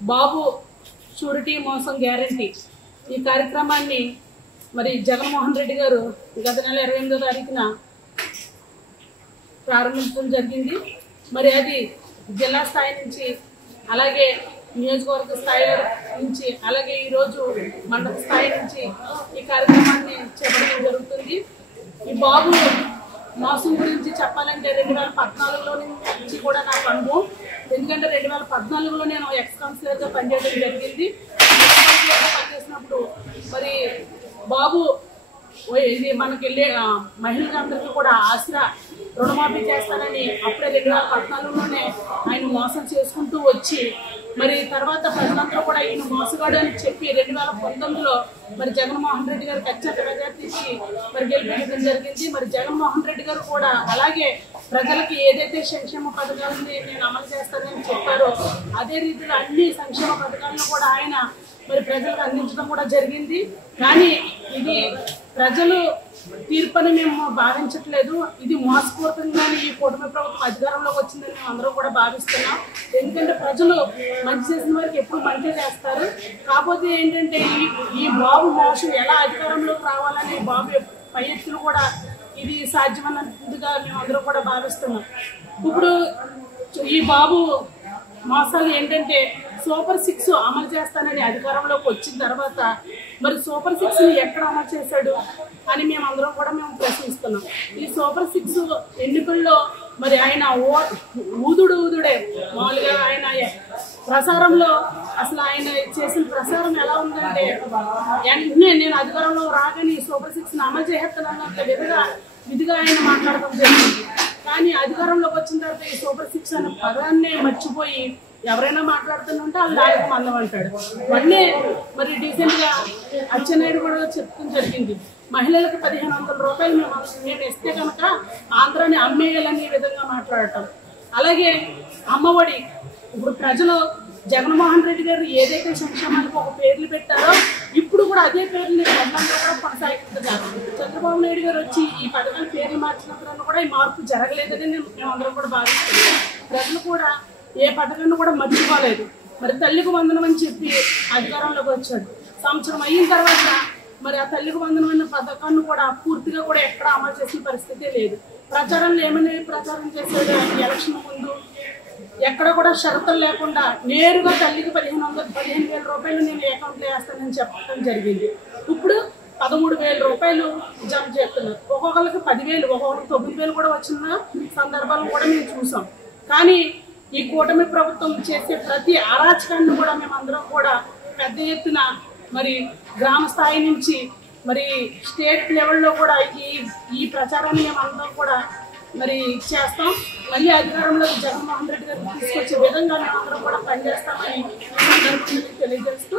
బాబు surety మోసం guarantee ఈ కార్యక్రమాన్ని మరి జగన్మోహన్ రెడ్డి గారు గత నెల 28వ తారీఖున ప్రారంభించడం జరిగింది. మరి అది జిల్లా స్థాయి నుంచి అలాగే నియోజకవర్గ స్థాయి నుంచి అలాగే ఈరోజు మండల స్థాయి నుంచి ఈ కార్యక్రమాన్ని చేపట్టడం జరుగుతుంది. ఈ బాబు మోసం గురించి చెప్పాలంటే 2014లో నుంచి కూడా నాకు అనుభవం. ఎందుకంటే 2014లో నేను ఎక్స్ కౌన్సిలర్గా పనిచేయడం జరిగింది. పనిచేసినప్పుడు మరి బాబు ఇది మనకి మహిళలందరికీ కూడా ఆసరా రుణమాఫీ చేస్తానని అప్పుడే 2014లోనే ఆయన మోసం చేసుకుంటూ వచ్చి మరి తర్వాత ప్రజలందరూ కూడా ఈయన మోసగాడు అని చెప్పి 2019లో మరి జగన్మోహన్ రెడ్డి గారు అత్యంత మెజార్టీ ఇచ్చి మరి గెలిపించడం జరిగింది. మరి జగన్మోహన్ రెడ్డి గారు కూడా అలాగే ప్రజలకి ఏదైతే సంక్షేమ పథకాలని నేను అమలు చేస్తానని చెప్పారో అదే రీతిలో అన్ని సంక్షేమ పథకాలను కూడా ఆయన మరి ప్రజలకు అందించడం కూడా జరిగింది. కానీ ఇది ప్రజలు తీర్పుని మేము భావించట్లేదు. ఇది మోసపూరితంగానే ఈ కూటమి ప్రభుత్వం అధికారంలోకి వచ్చిందని మేము అందరం కూడా భావిస్తున్నాం. ఎందుకంటే ప్రజలు మంచి చేసిన వారికి ఎప్పుడు మంచి చేస్తారు. కాకపోతే ఏంటంటే ఈ బాబు మోసం ఎలా అధికారంలోకి రావాలని బాబు పై ఎత్తులు కూడా ఇది సాధ్యమన్నట్టుగా మేము అందరం కూడా భావిస్తున్నాం. ఇప్పుడు ఈ బాబు మోసాలు ఏంటంటే సూపర్ 6 అమలు చేస్తానని అధికారంలోకి వచ్చిన తర్వాత మరి సూపర్ 6ని ఎక్కడ అమలు చేశాడు అని మేమందరం కూడా ప్రశ్నిస్తున్నాం. ఈ సూపర్ 6 ఎన్నికల్లో మరి ఆయన ఊదుడే మామూలుగా ఆయన ప్రసారంలో అసలు ఆయన చేసిన ప్రసారం ఎలా ఉందంటే వెంటనే నేను అధికారంలో రాగానే ఈ సూపర్ 6ని అమలు చేస్తానన్నంత విధిగా ఆయన మాట్లాడటం జరిగింది. కానీ అధికారంలోకి వచ్చిన తర్వాత ఈ సూపర్ 6 అనే పదాన్నే మర్చిపోయి ఎవరైనా మాట్లాడుతుంటే వాళ్ళు దానికి మందం అంటాడు. మొన్నే మరి రీసెంట్గా అచ్చెన్నాయుడు కూడా చెప్పడం జరిగింది. మహిళలకు 1500 రూపాయలు మేము ఇస్తే కనుక ఆంధ్రాని అమ్మేయాలనే విధంగా మాట్లాడటం. అలాగే అమ్మఒడి ఇప్పుడు ప్రజలు జగన్మోహన్ రెడ్డి గారు ఏదైతే సంక్షేమానికి ఒక పేర్లు పెట్టారో ఇప్పుడు కూడా అదే పేర్లు ప్రజలందరూ కూడా కొనసాగుతున్నారు. చంద్రబాబు నాయుడు గారు వచ్చి ఈ పథకాల పేర్లు మార్చినప్పుడు కూడా ఈ మార్పు జరగలేదని మేమందరం కూడా భావిస్తున్నాం. ప్రజలు కూడా ఏ పథకాన్ని కూడా మర్చిపోలేదు. మరి తల్లికి వందనం అని చెప్పి అధికారంలోకి వచ్చాడు. సంవత్సరం అయిన తర్వాత మరి ఆ తల్లికి వందనం అన్న పథకాన్ని కూడా పూర్తిగా కూడా ఎక్కడ అమలు చేసిన పరిస్థితి లేదు. ప్రచారంలో ఏమని ప్రచారం చేశాడు, ఎలక్షన్ ముందు ఎక్కడ కూడా షరతులు లేకుండా నేరుగా తల్లికి 15,000 రూపాయలు నేను అకౌంట్లో వేస్తానని చెప్పడం జరిగింది. ఇప్పుడు 13,000 రూపాయలు జమ చేస్తున్నారు. ఒక్కొక్కరికి 10,000 ఒక్కొక్కరికి 9,000 కూడా వచ్చిన సందర్భాలను కూడా మేము చూసాం. కానీ ఈ కూటమి ప్రభుత్వం చేసే ప్రతి అరాచకాన్ని కూడా మేమందరం కూడా పెద్ద ఎత్తున మరి గ్రామ స్థాయి నుంచి మరి స్టేట్ లెవెల్లో కూడా ఈ ప్రచారాన్ని మేమందరం కూడా మరి చేస్తాం. మళ్ళీ అధికారంలో జగన్మోహన్ రెడ్డి గారిని తీసుకొచ్చే విధంగా మేమందరం కూడా పనిచేస్తామని తెలియజేస్తూ